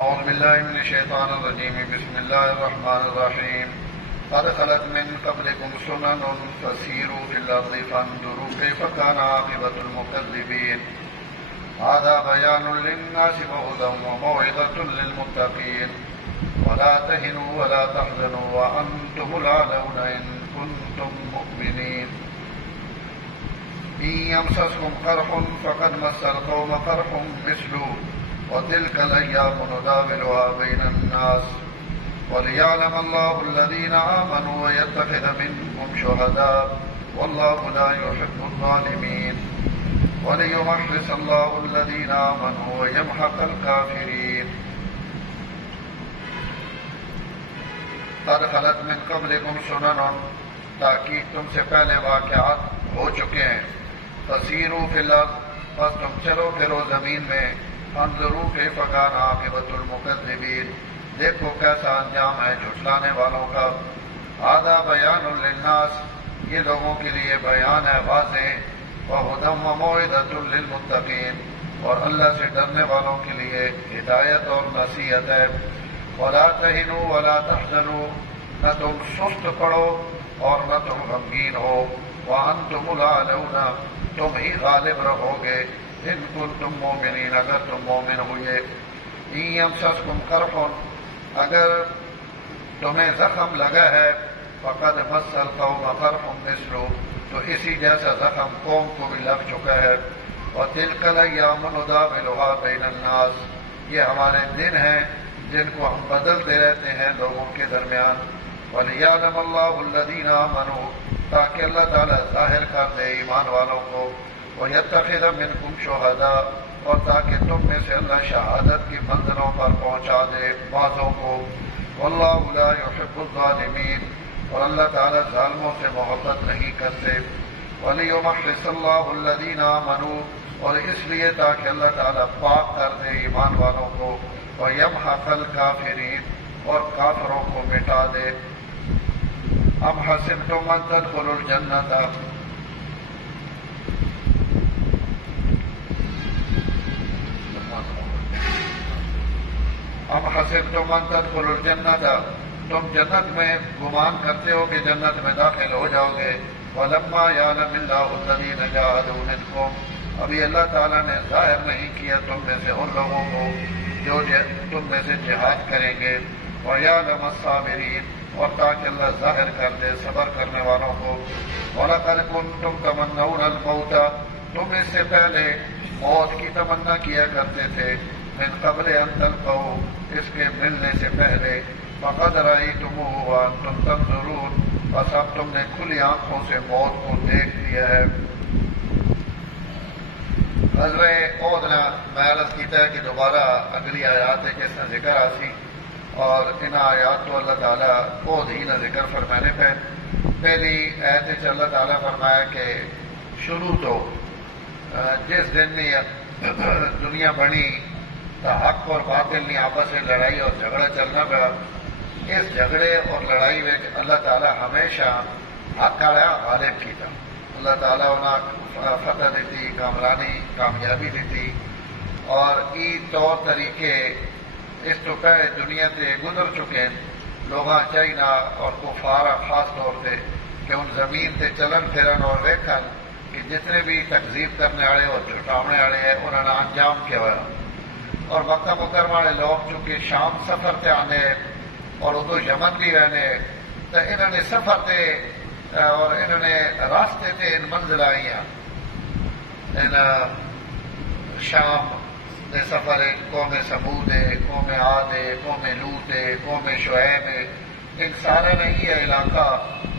أعوذ بالله من الشيطان الرجيم. بسم الله الرحمن الرحيم. قد خلت من قبلكم سنن فسيروا في الأرض فانظروا كيف كان عاقبة المكذبين. هذا بيان للناس وهدى وموعظة للمتقين. ولا تهنوا ولا تحزنوا وأنتم الأعلون إن كنتم مؤمنين. إن يمسسكم قرح فقد مس القوم قرح مثله وتلك الأيام نداولها بين الناس وليعلم الله الذين آمنوا ويتخذ منكم شهداء والله لا يحب الظالمين وليمحص الله الذين آمنوا ويمحق الكافرين. قد خلت من قبلكم سنن، تاکید تم سے پہلے واقعات ہو چکے ہیں. فسیروا فی الارض، پس تم چلو پھرو زمین میں. انظروا کیف کان عاقبۃ المکذبین، دیکھو کیسا انجام ہے جھٹلانے والوں کا. ھذا بیان للناس، یہ لوگوں کے لیے بیان ہے واضح. وہدی وموعظۃ للمتقین، اور اللہ سے ڈرنے والوں کے لیے ہدایت اور نصیحت ہے. ولا تہنوا ولا تحزنوا، نہ تم سست پڑو اور نہ تم غمگین ہو. وانتم الاعلون، تم ہی غالب رہو گے. ان کنتم مومنین، اگر تم مومن ہوئے. ان یمسسکم قرح، اگر تمہیں زخم لگا ہے. فقد مس القوم قرح مثلہ، تو اسی جیسا زخم قوم کو بھی لگ چکا ہے. وتلک الایام نداولها بین الناس، یہ ہمارے دن ہیں جن کو ہم بدلتے رہتے ہیں لوگوں کے درمیان. ولیعلم اللہ الذین آمنوا، تاکہ اللہ تعالیٰ ظاہر کر دے ایمان والوں کو. وَيَتَّخِذَ مِنْكُمْ شُهَدَاءَ، اور تاکہ تم میں سے اللہ شہادت کی منزلوں پر پہنچا دے بعضوں کو. وَاللَّهُ لَا يُحِبُّ الظَّالِمِينَ، اور اللہ تعالیٰ ظالموں سے محبت نہیں کرتے. وَلِيُمَحِّصَ اللَّهُ الَّذِينَ آمَنُوا، اور اس لیے تاکہ اللہ تعالیٰ پاک کر دے ایمان والوں کو. وَيَمْحَقَ الْكَافِرِينَ، اور کافروں کو مٹا دے. أَمْ حَسِبْتُمْ أَن تَدْخُلُوا الْجَنَّةَ، ام حسبتم ان تدخلوا الجنۃ، تم جنت میں گمان کرتے ہو کہ جنت میں داخل ہو جاؤ گے. ولما یعلم اللہ الذین جاہدوا منکم، ابھی اللہ تعالیٰ نے ظاہر نہیں کیا تم میں سے ان لوگوں کو جو تم میں سے جہاد کریں گے. ویعلم الصابرین، اور تاکہ اللہ ظاہر کر دے صبر کرنے والوں کو. وَلَقَدْ كُنْتُمْ تَمَنَّوْنَ الْمَوْتَ، تم اس سے پہلے موت کی تمنا کیا کرتے تھے. من قبل ان تلقوا، اس کے ملنے سے پہلے. فقد رأیتموہ وانتم تنظرون، بس اب تم نے کھلی آنکھوں سے موت کو دیکھ لیا ہے. غزوہ احد میں عرض کیتا ہے کہ دوبارہ اگلی آیات ہے کہ اس کا ذکر آسی، اور ان آیات تو اللہ تعالیٰ احد ہی نہ ذکر فرمانے پہ. پہلی آیت سے اللہ تعالیٰ فرمایا کہ شروع تو جس دن دنیا بنی تا حق اور باطل نے آپس میں لڑائی اور جھگڑا چلنا پڑا. اس جھگڑے اور لڑائی میں اللہ تعالیٰ ہمیشہ حق کا غالب کی تھا. اللہ تعالیٰ انہیں فتح دیتی، کامیابی دیتی. اور یہ طور طریقے اس تو پہلے دنیا سے گزر چکے ہیں. لوگ چائنا اور کفارا خاص طور سے کہ ان زمین سے چلن پھرن اور ویکھن کہ جتنے بھی تکذیب کرنے والے اور جھٹاونے والے ہیں انہوں نے انجام کیا ہوا. اور مکہ مکرمہ والے لوگ چونکہ شام سفر سے آنے اور ادو یمن بھی رہنے، تو انہوں نے سفر سے اور انہوں نے راستے سے ان منزل آئی ہیں. ان شام نے سفر قوم سمود ہے، قوم عاد ہے، قوم لوط ہے، قوم شعیب ہے. ان سارے نے یہ علاقہ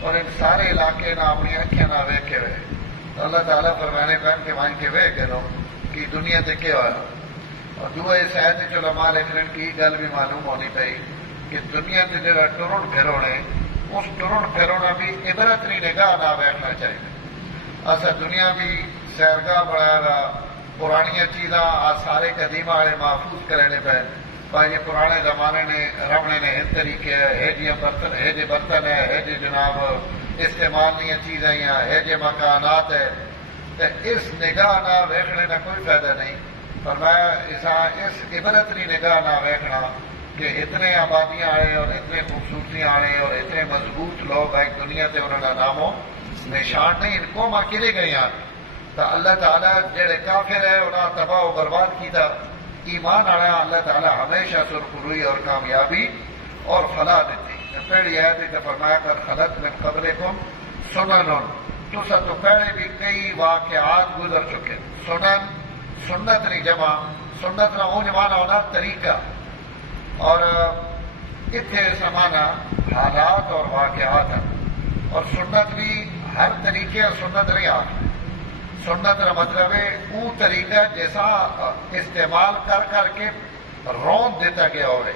اور ان سارے علاقے نہ اپنی اکھیں نہ ویکھے ہوئے. تو اللہ تعالیٰ فرمانے پہن کے مان کے وے کرو کہ دنیا سے کیا ہوا. اور دوسرے اس آیت وچ علماء لکھن کی گل بھی معلوم ہونی پئی کہ دنیا سے جڑا ٹرن پھرونے، اس ٹرن پھرونا بھی عبرتنی نگاہ نہ ویکھنا چاہیے. ایسا دنیا بھی سیرگاہ بڑھایا گا، پرانی چیزاں آثار قدیمہ والے محفوظ کرنے پہ. یہ پرانے زمانے نے رمنے نے ان طریقے ہے جی برتن ہے جی جناب استعمال نہیں چیزیں ہے جی مکانات ہے. تو اس نگاہ نہ ویکھنے کا کوئی فائدہ نہیں. فرمایا اس عبرت کی نگاہ نہ ویکھنا کہ اتنے آبادیاں آئے اور اتنے خوبصورتیاں آئے اور اتنے مضبوط لوگ آئے دنیا سے انہوں کا نام و نشان نہیں قوم اکیلے گئے ہیں تو اللہ تعالیٰ جڑے کافر ہے انہوں تباہ و برباد کیتا ایمان آیا اللہ تعالیٰ ہمیشہ سرخروئی اور کامیابی اور فلاح دیتی پہلی آیت ہے کہ فرمایا کر خلط من قبلکم سنن تو پہلے بھی کئی واقعات گزر چکے سنن سنت نہیں جمع سنت نہ اون مانا ہونا طریقہ اور اتنے سمانا حالات اور واقعات ہیں اور سنت بھی ہر طریقے اور سنت نہیں آتی سنت کا مطلب ہے وہ طریقہ جیسا استعمال کر کر کے رون دیتا گیا ہوئے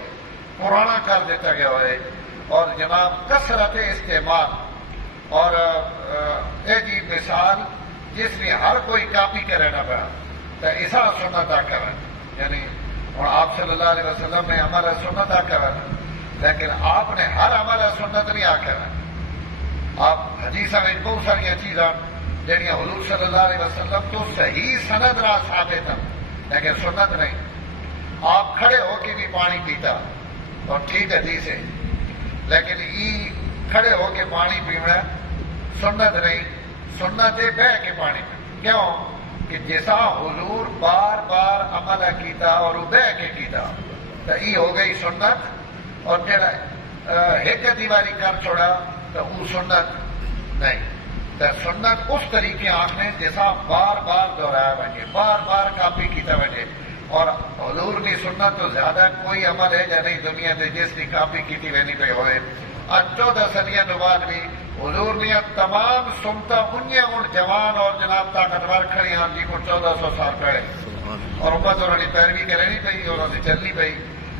پرانا کر دیتا گیا ہوئے اور جناب کثرت استعمال اور ایسی مثال جس میں ہر کوئی کاپی کرے نہ پڑا تو ایسا سنت آ کر یعنی اور آپ صلی اللہ علیہ وسلم نے ہمارا سنت آ کر لیکن آپ نے ہر ہمارا سنت نہیں آ کر آپ حدیث میں بہت ساری چیزاں جہاں حضور صلی اللہ علیہ وسلم تو صحیح سند رہا ثابت ہیں لیکن سنت نہیں آپ کھڑے ہو کے بھی پانی پیتا اور ٹھیک حدیث ہے لیکن یہ کھڑے ہو کے پانی پینا سنت نہیں سنت ہے بہ کے پانی پینا کیوں کہ جیسا حضور بار بار عمل کیتا اور وہ بہ کے کیتا تو یہ ہو گئی سنت اور جڑا ایک دیواری کر چھوڑا تو وہ سنت نہیں تو سنت اس طریقے آخنے جیسا بار بار دہرایا بنے بار بار کاپی کیتا بنے اور حضور کی سنت تو زیادہ کوئی عمل ہے یا نہیں دنیا سے جس کی کاپی کی رہنی پہ ہوئے آج 14 صدیوں کے بعد بھی حضور نے تمام سنتا ان جوان اور جناب طاقتور کھڑی ہیں جی کو 1400 سال پہلے اور امت انہوں نے پیروی کرنی پی اور انہوں نے چلنی پی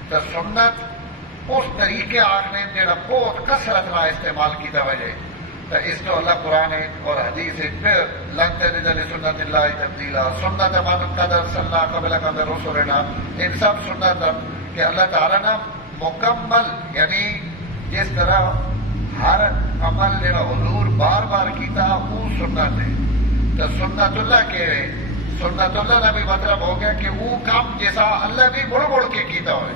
تو سنت اس طریقے آخنے جڑا بہت کثرت نہ استعمال کیتا وجہ تو اس کو اللہ قرآن اور حدیث پھر لن تجد لسنت اللہ تبدیلا سنت من قد ارسلنا قبلک من رسلنا ان سب سنت کہ اللہ تعالیٰ نے مکمل یعنی جس طرح ہر عمل جڑا حضور بار بار کیتا وہ سنت ہے تو سنت اللہ کے سنت اللہ کا بھی مطلب ہو گیا کہ وہ کام جیسا اللہ بھی مڑ مڑ کے کیتا ہوئے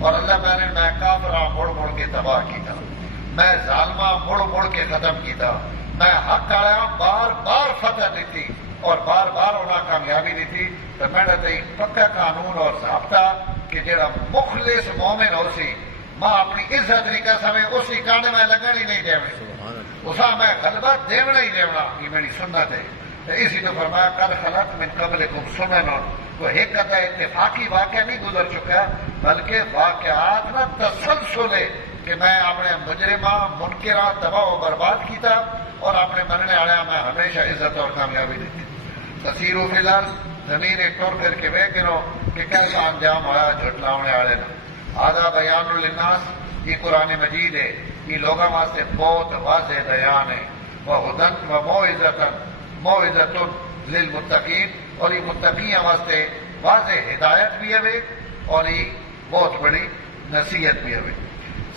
اور اللہ میں کافرہ مڑ مڑ کے تباہ کیتا میں ظالمہ مڑ مڑ کے ختم کیتا میں حق آیا بار بار فتح دیتی اور بار بار انہیں کامیابی دیتی تو میں نے پکا قانون اور ضابطہ کہ جڑا مخلص مومن ہو سی ماں اپنی عزت نہیں کر سکے اسی کانڈ میں لگن ہی نہیں دیونے اسا میں غلبہ دیونا ہی دیونا یہ میری سنت ہے تو اسی تو فرمایا قد خلت من قبلکم سنن تو ایک قطع اتفاقی واقعہ نہیں گزر چکا بلکہ واقعات نہ تسلسل ہے کہ میں اپنے مجرمہ منکرہ تباہ و برباد کیتا اور اپنے مرنے آیا میں ہمیشہ عزت اور کامیابی دیتی تصیرو فی الحال زمین ایک طور کر کے بے گنو کہ کیسا انجام ہوا جھٹلاونے آڑے نا آدھا بیان للناس یہ قرآن مجید ہے یہ لوگوں واسطے بہت واضح بیان ہے وہ ہدن و موعظۃ للمتقین اور یہ متقین واسطے واضح ہدایت بھی ہے اور یہ بہت بڑی نصیحت بھی ہے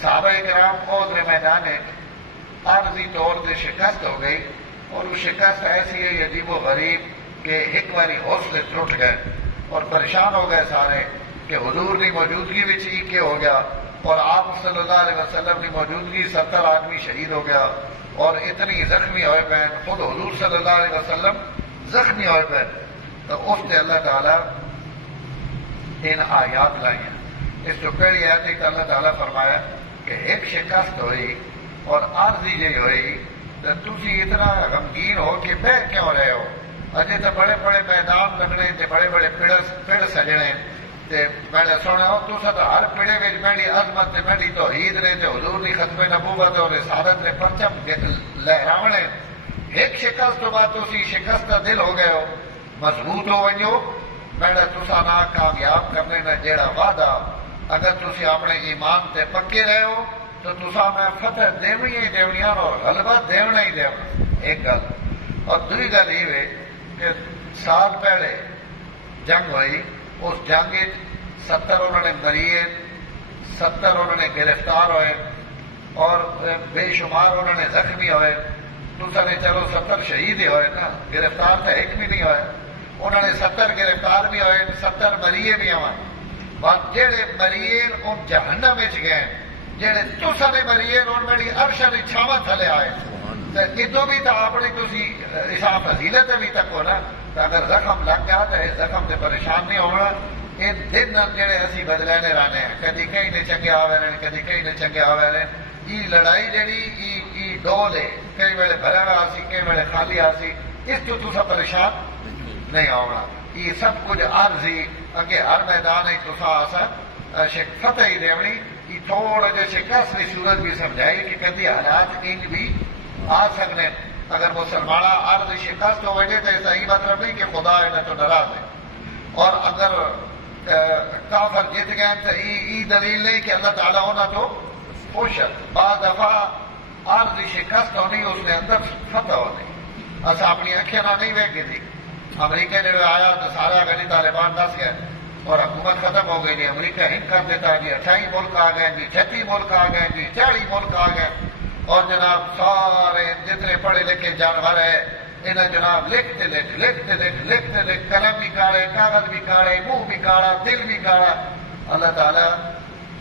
صحابہ کرام عذر میدان عارضی طور سے شکست ہو گئی اور وہ شکست ایسی ہے عجیب و غریب کہ ایک باری حوصلے ٹوٹ گئے اور پریشان ہو گئے سارے کہ حضور کی موجودگی بھی کیا ہو گیا اور آپ صلی اللہ علیہ وسلم کی موجودگی 70 آدمی شہید ہو گیا اور اتنی زخمی ہوئے پہ خود حضور صلی اللہ علیہ وسلم زخمی ہوئے پہ تو اس نے اللہ تعالیٰ ان آیات لائی ہیں اس تو پہلی آیت کہ اللہ تعالیٰ فرمایا کہ ایک شکست ہوئی اور عارضی جی ہوئی تو تسی اتنا غمگین ہو کہ بہ کیوں رہے ہو اجے تو بڑے بڑے میدان لگنے تے بڑے بڑے پیڑ سجنے تے میں نے سنا تسا تو ہر پیڑے میں میری عظمت تے میری توحید نے تے حضور کی ختم نبوت اور رسالت نے پرچم لہراونے ایک شکست تو بعد تسی شکست کا دل ہو گئے ہو مضبوط ہو ونجو میں نے تسا نہ کامیاب کرنے نہ جیڑا وعدہ اگر تسی اپنے ایمان تے پکے رہے ہو تو تسا میں فتح دیونی ہی دیونی اور غلبہ دیونا ہی دیونا ایک گل اور دوسری گل یہ ہے کہ سال پہلے جنگ ہوئی اس جنگ 70 انہوں نے مریے 70 انہوں نے گرفتار ہوئے اور بے شمار انہوں نے زخمی ہوئے دوسرا نے چلو 70 شہید ہی ہوئے نا گرفتار تو ایک بھی نہیں ہوئے انہوں نے 70 گرفتار بھی ہوئے، 70 مریے بھی آن، بس جہے مریے ان جہنم گئے، جہے تسا نے مریے ان میری عرشاں دی چھاواں تھلے آئے، ادو بھی تو اپنی تھی حساب فضیلت بھی تکو نا، تو اگر زخم لگ گیا تو اس زخم سے پریشان نہیں ہونا۔ یہ دن جڑے اسی بدلنے رہنے ہیں، کدی کہیں نے چنگے آوے رہے، کدی کہیں نے چنگے آوے رہے، یہ لڑائی جڑی یہ ڈول ہے، کئی ویلے بھرا ہوا سی، کئی ویلے خالی آسی، اس تو تسا پریشان نہیں ہونا۔ یہ سب کچھ عرضی اگے ہر میدان ہے تسا آسا فتح ہی دیونی۔ یہ تھوڑا جا شکست کی صورت بھی سمجھائی کہ کدی حالات انج بھی آ سکنے۔ اگر مسلمانہ عرض شکست ہو وجہ تو صحیح مطلب نہیں کہ خدا انہیں تو ناراض ہے، اور اگر کافر جیت گئے تو یہ دلیل نہیں کہ اللہ تعالیٰ ہونا تو خوش ہے۔ بعض دفعہ عرض شکست ہونی اس نے اندر فتح ہونی۔ اصا اپنی اکھیں نہ نہیں ویکھی تھی، امریکہ جب آیا تو سارا گلی طالبان دس گئے اور حکومت ختم ہو گئی، جی امریکہ ہند کر دیتا، جی 28 ملک آ گئے، جی 36 ملک آ گئے، جی 40 ملک آ گئے، اور جناب سارے جتنے پڑھے لکھے جانور ہے انہیں جناب لکھتے لکھ قلم بھی کاڑے، کاغذ بھی کاڑے، منہ بھی کاڑا، دل بھی کاڑا۔ اللہ تعالیٰ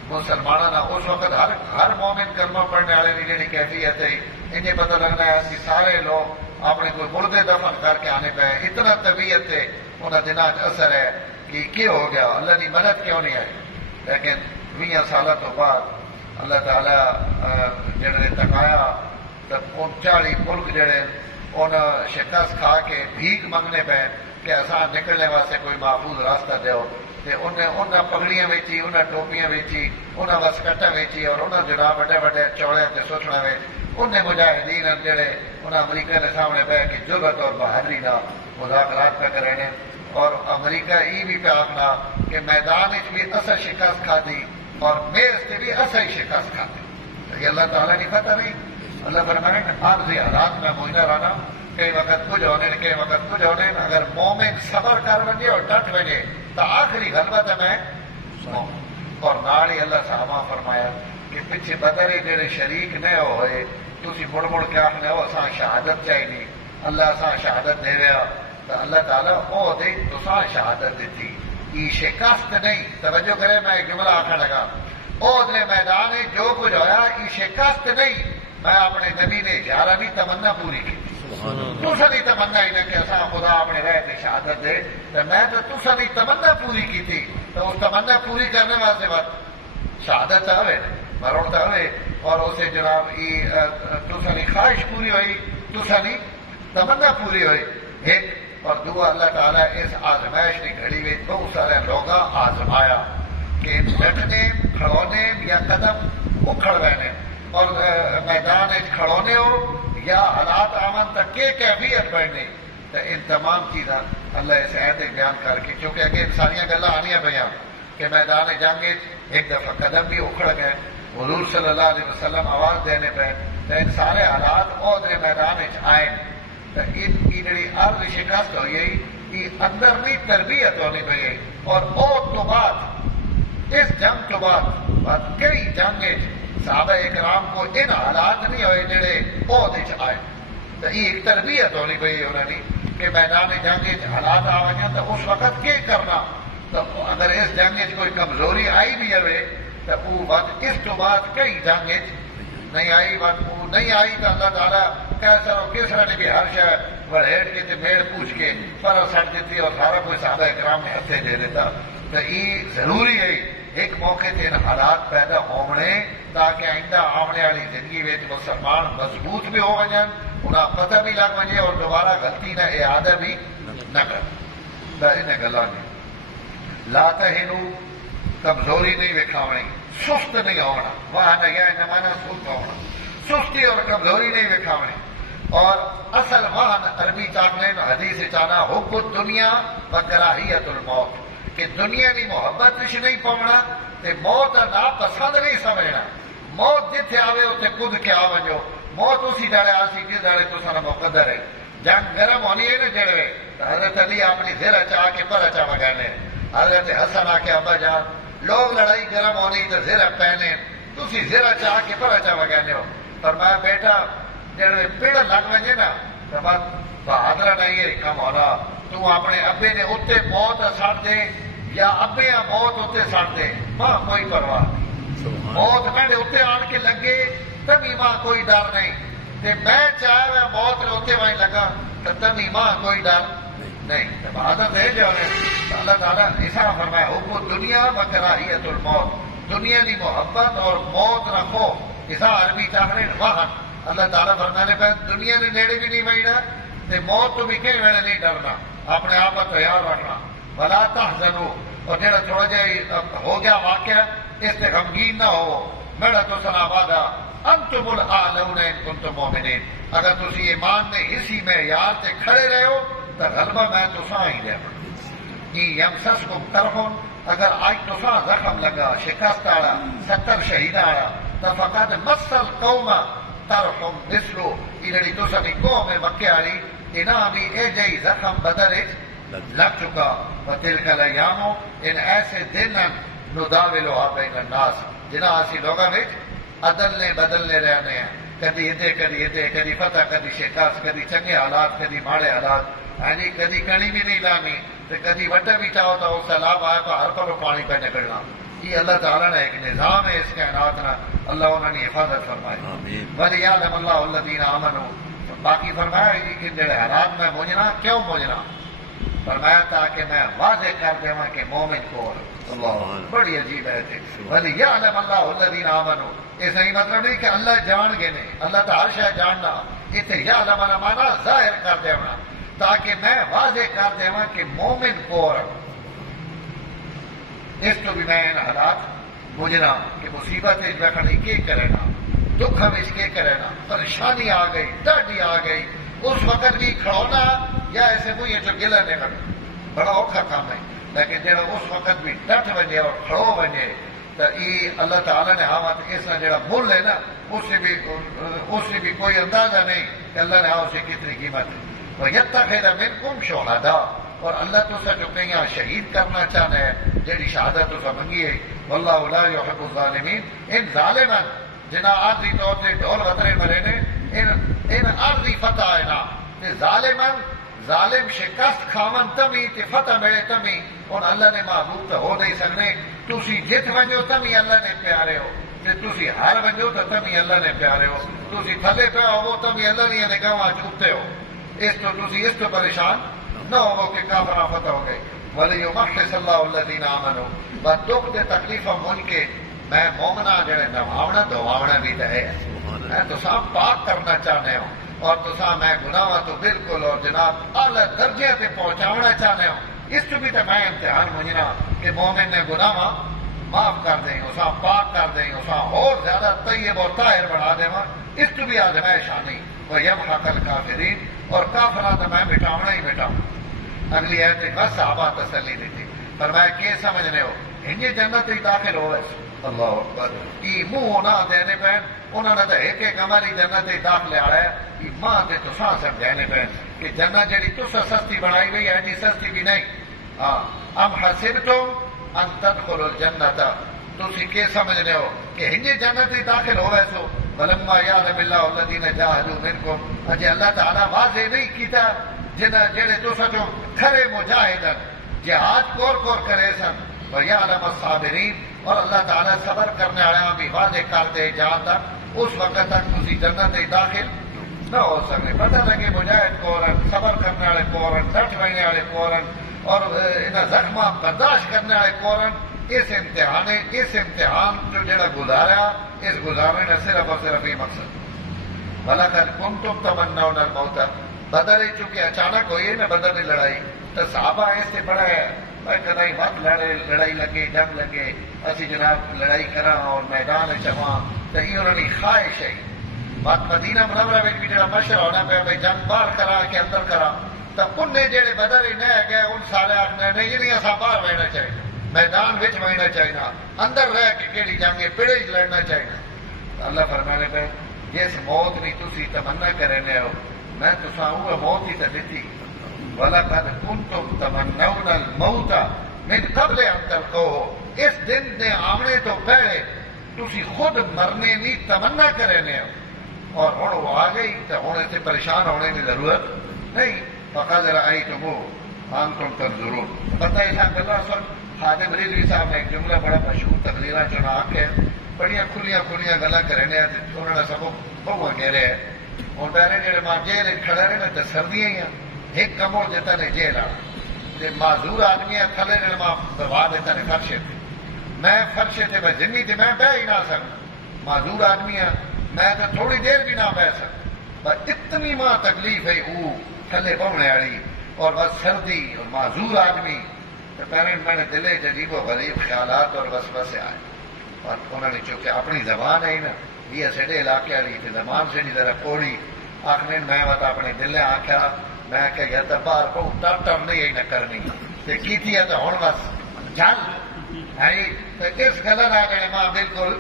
مسلمانوں نے اس وقت ہر مومن کلمہ پڑھنے والے کی جڑی کیفیت ہے انہیں پتہ لگنا ہے کہ سارے لوگ اپنے کوئی مردے دفن کر کے آنے پہ، اتنا طبیعت ہے انہیں دنوں اثر ہے کہ کیا ہو گیا، اللہ کی مدد کیوں نہیں آئی۔ لیکن 20 سالوں تو بعد اللہ تعالیٰ جڑے تکایا تو 40 ملک جڑے انہیں شکست کھا کے بھیک منگنے پہ کہ اصا نکلنے واسطے کوئی محفوظ راستہ دیو، انہیں پگڑیاں ویچی، انہیں ٹوپیاں ویچی، انہیں وسکٹاں ویچی، اور انہیں جناب وڈے وڈے چوڑے تے سوچنا ویچ انہیں مجاہدین جڑے انہیں امریکہ کے سامنے بہ کے جرأت اور بہادری کا مذاکرات پہ کرنے، اور امریکہ یہ بھی پہ آخنا کہ میدان بھی اصل شکست کھاتی اور میز سے بھی اصل شکست کھاتی۔ یہ اللہ تعالیٰ نہیں پتہ نہیں، اللہ فرمائے عارضی حالات میں موجودہ رہنا، کئی وقت کچھ ہونے کئی وقت کچھ ہونے، اگر مومن صبر کر وجے اور ڈٹ وجے تو آخری غلبہ تو میں اور نال ہی اللہ صحابہ فرمایا کہ پیچھے بدر جڑے شریک نہ ہوئے تھی مڑ مڑ کے آخنے ہو اساں شہادت چاہیے، اللہ اساں شہادت دے رہا تو اللہ تعالیٰ او دے تساں شہادت دیتی، یہ شکست نہیں۔ توجہ کرے میں ایک جملہ آخر لگا، او دے میدان جو کچھ ہویا یہ شکست نہیں، میں اپنے نبی نے اجارہ بھی تمنا پوری کی، تسا نہیں تمنا ہی نہ کہ اصا خدا اپنے رہ کے شہادت دے، تو میں تو تسا نہیں تمنا پوری کی تھی، تو اس تمنا پوری کرنے واسطے بات شہادت ہوئے مرون ہوئے، اور اسے جناب تسا نہیں خواہش پوری ہوئی، تسا نہیں تمنا پوری ہوئی ایک، اور دعا اللہ تعالیٰ اس آزمائش کی گھڑی میں بہت سارے لوگ آزمایا کہ ڈٹنے کھڑونے یا قدم اکھڑ رہنے، اور میدان کھڑونے ہو یا حالات آمن تک کے کیفیت بڑھنے، تو ان تمام چیزاں اللہ اس عہد بیان کر کے، چونکہ اگے ساریا گلا آنیا پہ کہ میدان جنگ ایک دفعہ قدم بھی اکھڑ گئے، حضور صلی اللہ علیہ وسلم آواز دینے پہ، تو ان سارے حالات عہدے میدان آئے، تو ان کی جڑی عرض شکست ہوئی یہ اندر بھی تربیت ہونی پی، اور تو بعد اس جنگ تو بعد کئی جنگ صحابہ اکرام کو ان حالات نہیں ہوئے جڑے عہدے آئے، تو یہ ایک تربیت ہونی پی انہوں نے کہ میدان جنگ حالات آ وجہ تو اس وقت کیا کرنا، تو اگر اس جنگ کوئی کمزوری آئی بھی ہوئے تو وہ بات اس تو بعد کئی جنگ نہیں آئی، بات وہ نہیں آئی تو اللہ تعالیٰ کیسا اور کسرا نے بھی ہر شہر بڑھیٹ کے میڑ پوچھ کے پر سٹ دیتی اور سارا کوئی صحابہ اکرام میں ہتھے دے دیتا، تو یہ ضروری ہے ایک موقع سے ان حالات پیدا ہونے تاکہ آئندہ آنے والی زندگی میں مسلمان مضبوط بھی ہو وجن، انہیں پتہ بھی لگ وجے اور دوبارہ غلطی نہ اعادہ بھی نہ کر انہیں گلا نے لا تہنو کمزوری نہیں وکھاونی، سست نہیں ہونا، وہاں نیا نمانا سست ہونا، سستی اور کمزوری نہیں وکھاونی، اور اصل وہاں عربی چاکنے حدیث چانا حب الدنیا و کراہیت الموت، کہ دنیا کی محبت وچ نہیں پونا تے موت ناپسند نہیں سمجھنا، موت جتھے آوے اتنے کد کے آ وجو، موت اسی ڈالے آسی جس ڈالے تو سارا مقدر ہے، جنگ گرم ہونی ہے نا جڑوے، حضرت علی اپنی زر چاہ کے پر چا وگانے، حضرت حسن آ کے ابا جان لوگ لڑائی گرم ہونی تو زر پہنے، تسی زر چاہ کے پر چا وگانے ہو، فرمایا بیٹا جڑے پیڑ لگ وجے نا تو بات بہادر نہیں ہے کم ہونا، تو اپنے ابے نے اتنے موت سڑ دے یا ابے موت اتنے سڑ دے، ماں کوئی پرواہ نہیں، موت میرے اتنے آن کے لگے تبھی ماں کوئی ڈر نہیں، تے میں چاہے میں موت نے اتنے وہیں لگا تو تبھی ماں کوئی ڈر نہیں۔ آدم رہ جاؤ اللہ تعالیٰ ایسا فرمایا حب دنیا وکراہیت الموت، دنیا کی محبت اور موت نہ خوف، ایسا عربی چاہنے واہن اللہ تعالیٰ فرمانے پہ دنیا نے نیڑے بھی نہیں بہنا تے موت تو بھی کئی ویلے نہیں ڈرنا، اپنے آپ کو تیار رکھنا، ولا تحزنوا، اور جڑا تھوڑا جہا ہو گیا واقعہ اس سے غمگین نہ ہو، میرا تو سنا وعدہ انتم الاعلون ان کنتم مؤمنین، اگر تسی ایمان میں اسی معیار تے کھڑے رہے ہو تو غلبہ میں تساں ہی دے یمسسکم قرح، اگر آج تساں زخم لگا شکست آڑا 70 شہید آڑا تو فقط مس القوم قرح مثلو، یہ جڑی تساں دی قوم مکے والی انہاں بھی اے جئی زخم بدر لگ چکا، وتلک الایام، ان ایسے دن نداولھا بین الناس جنہاں اسی لوگاں وچ بدلنے رہنے ہیں، کدی ادے کدی فتح کدی شکست، کدی چنگے حالات کدی ماڑے حالات، ہاں جی کدی کڑی بھی نہیں لانی تو کدی وڈا بھی چاہو تو سیلاب آیا تو ہر پرو پانی پہ نکلنا، یہ اللہ تعالیٰ نے ایک نظام ہے اس کائنات میں، اللہ انہوں نے حفاظت فرمائی۔ وَلِيَعْلَمَ اللَّهُ الَّذِينَ آمَنُوا، باقی فرمایا کہ جڑے حالات میں موجنا کیوں موجنا، فرمایا تاکہ میں واضح کر دوں کہ مومن کو اللہ بڑی عجیب ہے تھی، وَلِيَعْلَمَ اللَّهُ الَّذِينَ آمَنُوا، اس نہیں مطلب نہیں کہ اللہ جان گے نہیں، اللہ تو ہر شے جاننا، اتنے یعلم مانا ظاہر کر دینا تاکہ میں واضح کر دوں کہ مومن کون، اس تو بھی میں ان حالات مجھنا کہ مصیبت رکھنی کی کرنا، دکھ ہم اس کے کرنا، پریشانی آ گئی ڈاڈی آ گئی، اس وقت بھی کھڑونا یا ایسے کوئی جو گلا نکل بڑا اوکھا کام ہے، لیکن جب اس وقت بھی ڈٹ بنے اور کھڑو بنے تو یہ اللہ تعالیٰ نے ہم اس کا جڑا مل ہے نا اس سے بھی کوئی اندازہ نہیں کہ اللہ نے اسے کتنی قیمت ہے۔ وَيَتَّخِذَ مِنْكُمْ شُهَدَاءَ، اور اللہ تو سے جو کہیں شہید کرنا چاہنا ہے جڑی شہادت تو منگی ہے، واللہ لا يحب الظالمین، ان ظالمن جنہ عارضی طور سے ڈھول وطرے مرے نے ان عارضی فتح ہے نا ظالمن، ظالم شکست کھاون تمی تے فتح ملے تمی، اور اللہ نے محبوب تو ہو نہیں سکنے، تسی جت ونجو تمی اللہ نے پیارے ہو، تے تسی ہار ونجو تو تمی اللہ نے پیارے ہو، تسی تھلے پہ ہو تمی اللہ نے نگاہ چوبتے ہو، اس تو تسی اس تو پریشان نہ ہو کہ کافر فتح ہو گئے۔ وَلِيُمَحِّصَ اللَّهُ الَّذِينَ آمَنُوا، بس دکھ دے تکلیفاں مل کے میں مومنا جڑے نواونا دواونا بھی تو ہے، میں تو سام پاک کرنا چاہنے ہوں، اور تو سام میں گناہ تو بالکل اور جناب اعلی درجے تے پہنچاونا چاہنے ہوں، اس تو بھی تو میں امتحان مجھنا کہ مومن نے گناہ معاف کر دیں، اسا پاک کر دیں، اسا اور زیادہ طیب اور طاہر بنا دیں، اس تو بھی آزمائش آنی، وَيَمْحَقَ الْكَافِرِينَ، اور کافران تو میں مٹاونا ہی مٹاؤں۔ اگلی آیت بس صحابہ تسلی دیتی، فرمایا کہ سمجھنے ہو انجی جنت ہی داخل ہو ویسے اللہ اکبر، یہ منہ ہونا دینے پہ انہوں نے تو ایک ایک ہماری جنت ہی داخلے آ رہا ہے، یہ ماں دے تو سان سمجھانے پہ کہ جنت جڑی تسا سستی بنائی ہوئی ہے جی سستی بھی نہیں، ام حسبتم ان تدخلوا الجنت، تسی کے سمجھنے ہو کہ انجی جنت ہی داخل ہو ویسو، ولما یعلم اللہ الذین جاہدوا منکم، اجے اللہ تعالیٰ واضح نہیں کیتا جنہ جڑے تسا جو کھرے مجاہدن جہاد کور کور کرے سن، وَيَعْلَمَ الصَّابِرِينَ، اور اللہ تعالیٰ صبر کرنے والے بھی واضح کرتے جہاں تک اس وقت تک تسی جنت میں داخل نہ ہو سکے۔ پتہ لگے مجاہد کورن، صبر کرنے والے کورن، ڈٹ رہنے والے کورن، اور انہیں زخمہ برداشت کرنے والے کورن، اس امتحان جو جڑا گزارا اس گزارنے نے صرف اور صرف یہ مقصد، وَلَقَدْ كُنْتُمْ تَمَنَّوْنَ الْمَوْتَ، بدر چونکہ اچانک ہوئی ہے نا بدر کی لڑائی، تو صحابہ اس سے بڑا ہے کدائی مت لڑائی لگے جنگ لگے اسی جناب لڑائی کرا اور میدان چواں تو یہ انہوں نے خواہش ہے بات مدینہ منورہ میں بھی جڑا مشر ہونا پہ بھائی جنگ باہر کرا کہ اندر کرا، تو انہیں جڑے بدر ہی نہ گئے ان سارے آخنے نہیں جی اصا باہر بہنا چاہیے، میدان وچ بہنا چاہیے، اندر رہ کے کہڑی جنگ پیڑے چ لڑنا چاہیے۔ اللہ فرمانے پہ جس موت نہیں تسی تمنا کرنے ہو میں تساں وہ موت ہی تو دیتی، وَلَقَدْ كُنْتُمْ تَمَنَّوْنَ الْمَوْتَ مِنْ قَبْلِ أَنْ تَلْقَوْهُ، اس دن نے آمنے تو پہلے تسی خود مرنے نہیں تمنا کرنے ہو، اور ہوں وہ آ گئی تو ہوں اسے پریشان ہونے کی ضرورت نہیں۔ فَقَدْ رَأَيْتُمُوهُ، انتم تنظرون. پتہ ایسا گلا سن خادم رضوی صاحب نے ایک جملہ بڑا مشہور تقریرا چنا کے بڑی کھلیاں گلا کرنے انہوں نے سب بہت گھیرے ہے. ہوں پہلے جڑے ماں جیل کھڑے رہے نا تو سردیاں ہی ایک کمر دیتا نے جیل آنا معذور آدمی تھلے جڑے ماں دبا دیتا نے فرشے تھے. میں فرشے تھے میں جمی تھے میں بہ ہی نہ سکتا. معذور آدمی ہے میں تو تھوڑی دیر بھی نہ بہ سکتا. بس اتنی ماں تکلیف ہے وہ تھلے بہنے والی اور بس سردی اور معذور آدمی. تو پہلے میں نے دلے عجیب و غریب خیالات اور وسوسے آئے اور انہوں نے چونکہ اپنی زبان ہے نا یہ سیڈے علاقے والی تھی زبان سے نہیں ذرا کوڑی آخنے میں بات اپنے دل نے آخیا میں کہ یا تو باہر کو ٹر نہیں نہ کرنی کی تھی تو ہوں بس جل ہے. اس گلا نہ کرے ماں بالکل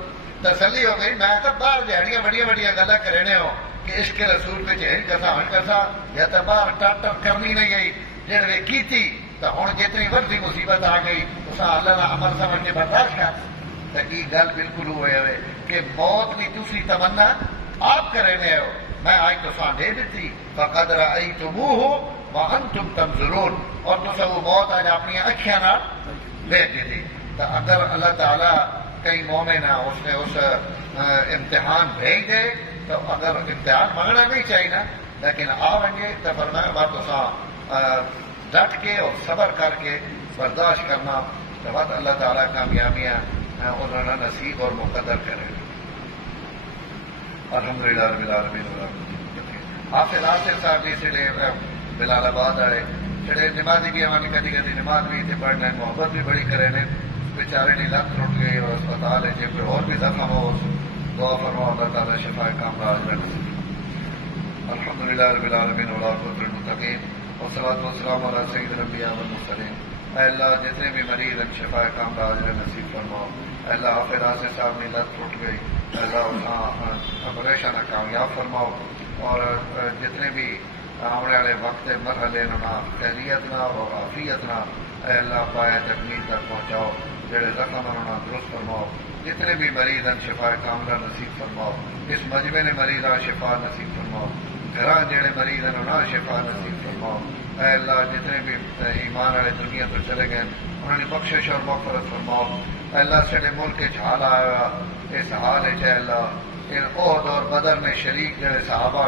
تسلی ہو گئی. میں تو باہر جہڑیاں بڑی گلا کرنے ہو کہ عشق رسول پہ چہر کسا ہن کسا یا تو باہر ٹر کرنی نہیں گئی جڑے کی تھی تو ہوں جتنی ورزی مصیبت آ گئی اس اللہ کا امر سمجھ کے برداشت کر. تو یہ گل بالکل ہوئے کہ موت کی دوسری تمنا آپ کرنے ہو میں آج تو دے دیتی فقد رأیتموہ وانتم تنظرون اور تو وہ موت آج اپنی اکھیاں نال دیکھ دی. تو اگر اللہ تعالیٰ کئی مومن اس نے اس امتحان بھیج دے تو اگر امتحان منگنا نہیں چاہیے نا لیکن آئیں گے تو فرمایا بات تو ڈٹ کے اور صبر کر کے برداشت کرنا تو بعد اللہ تعالیٰ کامیابیاں انہوں نے نصیب اور مقدر کرے. الحمدللہ رب العالمین. آپ سے ناصر صاحب جی سے بلال آباد آئے چڑے نمازی بھی ہماری کدی نماز بھی تھے پڑھنے محبت بھی بڑی کرے نے بیچارے کی لت ٹوٹ گئی اور اسپتال ہے جب اور بھی زخم ہو دعا فرماؤ اللہ تعالیٰ شفا کامراج میں نصیب. الحمدللہ رب العالمین والعاقبۃ للمتقین والصلاۃ والسلام علی سید الانبیاء والمرسلین. اے اللہ جتنے بھی مریض ہیں شفا کامراج میں نصیب فرماؤ. اے اللہ حافظ ناصر صاحب کی لت ٹوٹ گئی اے اللہ آپریشن کامیاب فرماؤ اور جتنے بھی آنے والے وقت مرحلے خیریت نہ اور عافیت نہ اے اللہ پائے تکمیل تک پہنچاؤ. جڑے زخم انہوں درست فرماؤ. جتنے بھی مریض ہیں شفا کاملہ نصیب فرماؤ. اس مجمع نے مریض شفا نصیب فرماؤ. گھراں جڑے مریض ہیں انہوں شفا نصیب فرماؤ. اے اللہ جتنے بھی ایمان والے دنیا تو چلے گئے انہوں نے بخشش اور مغفرت فرماؤ. اے اللہ سارے ملک حال آیا اس حال ہے اللہ ان عہد اور بدر میں شریک جڑے صحابہ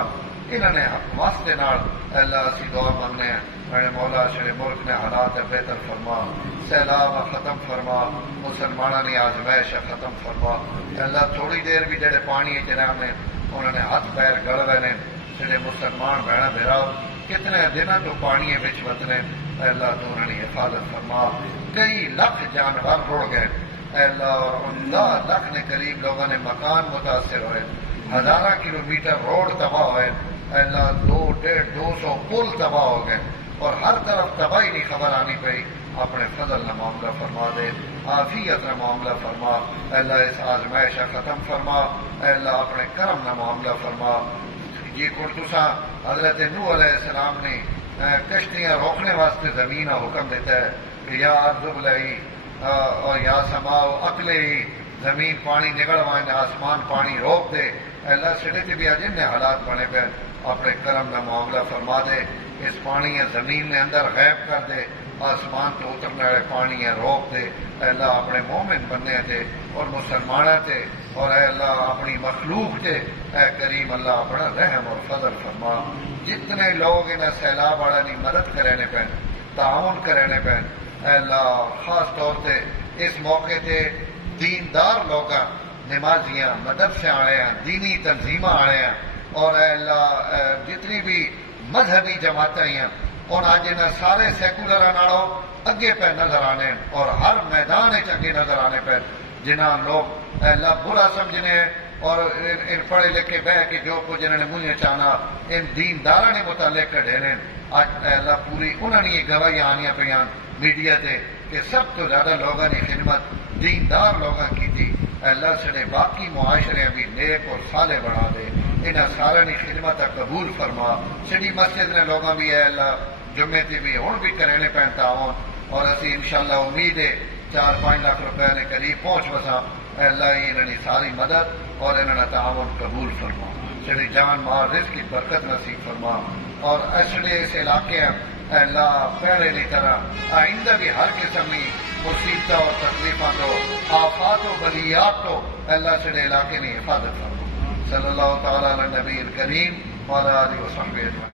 انہوں نے واسطے نال اللہ اسی دعا منگنے ہیں میرے مولا شرے ملک نے حالات بہتر فرما سیلاب ختم فرما مسلمانوں نے آزمائش ختم فرما. اللہ تھوڑی دیر بھی جڑے پانی جناب نے انہوں نے ہاتھ پیر گڑ رہے ہیں جڑے مسلمان بہنا بہراؤ کتنے دنوں تو پانی بچ وطنے اللہ تو انہوں نے حفاظت فرما. کئی لاکھ جانور رڑ گئے اللہ 10 لاکھ نے قریب لوگوں نے مکان متاثر ہوئے. ہزارہ کلومیٹر روڈ تباہ ہوئے اللہ 200 پل تباہ ہو گئے اور ہر طرف تباہی کی خبر آنی پئی. اپنے فضل نہ معاملہ فرما دے عافیت نہ معاملہ فرما اللہ اس آزمائش ختم فرما اللہ اپنے کرم نہ معاملہ فرما. یہ قرطسا حضرت نوح علیہ السلام نے کشتیاں روکنے واسطے زمین حکم دیتا ہے کہ یا ارض ابلعی اور یا سماؤ اکلے ہی زمین پانی نگڑ وائیں آسمان پانی روک دے. اللہ سڑے سے بھی جن حالات بنے پہ اپنے کرم کا معاملہ فرما دے. اس پانی زمین نے اندر غائب کر دے آسمان تو اترنے والے پانی روک دے. اللہ اپنے مومن بننے تے اور مسلمانوں تے اور اے اللہ اپنی مخلوق تے اے کریم اللہ اپنا رحم اور فضل فرما. جتنے لوگ ان سیلاب والا کی مدد کرنے پہ تعاون کرنے پہ اے اللہ خاص طور سے اس موقع تے دیندار لوگ نمازیاں مدرسے والے ہیں دینی تنظیم والے ہیں اور اے اللہ جتنی بھی مذہبی جماعتیں ہیں اور آج ان سارے سیکولر نالوں اگے پہ نظر آنے اور ہر میدان اگے نظر آنے پہ جنہاں لوگ اے اللہ برا سمجھنے اور ان پڑھے لکھے بہ کے جو کچھ انہوں نے مجھے چاہنا ان دیندار نے متعلق کھڑے آج اے اللہ پوری انہوں نے یہ گواہیاں آنیاں پہ میڈیا تے کہ سب تو زیادہ لوگوں نے خدمت دیندار لوگوں کی تھی. اللہ سے باقی معاشرے بھی نیک اور صالح بنا دے. انہیں سارے کی خدمت قبول فرما. سڑی مسجد نے لوگوں بھی ہے اللہ جمعے تے بھی ہوں بھی کرنے پہ تعاون اور اسی انشاءاللہ امید ہے 4-5 لاکھ روپے نے قریب پہنچ بسا. اللہ انہوں نے ساری مدد اور انہوں نے تعاون قبول فرما. سڑی جان مال رزق کی برکت نصیب فرما اور اسڑے اس علاقے ہیں اے اللہ پہلے کی طرح آئندہ بھی ہر قسم کی مصیبت اور تکلیفوں تو آفات و بلیات تو اللہ سے علاقے کی حفاظت کرو. صلی اللہ تعالی علی نبی کریم وعلی آلہ وصحبہ اجمعین.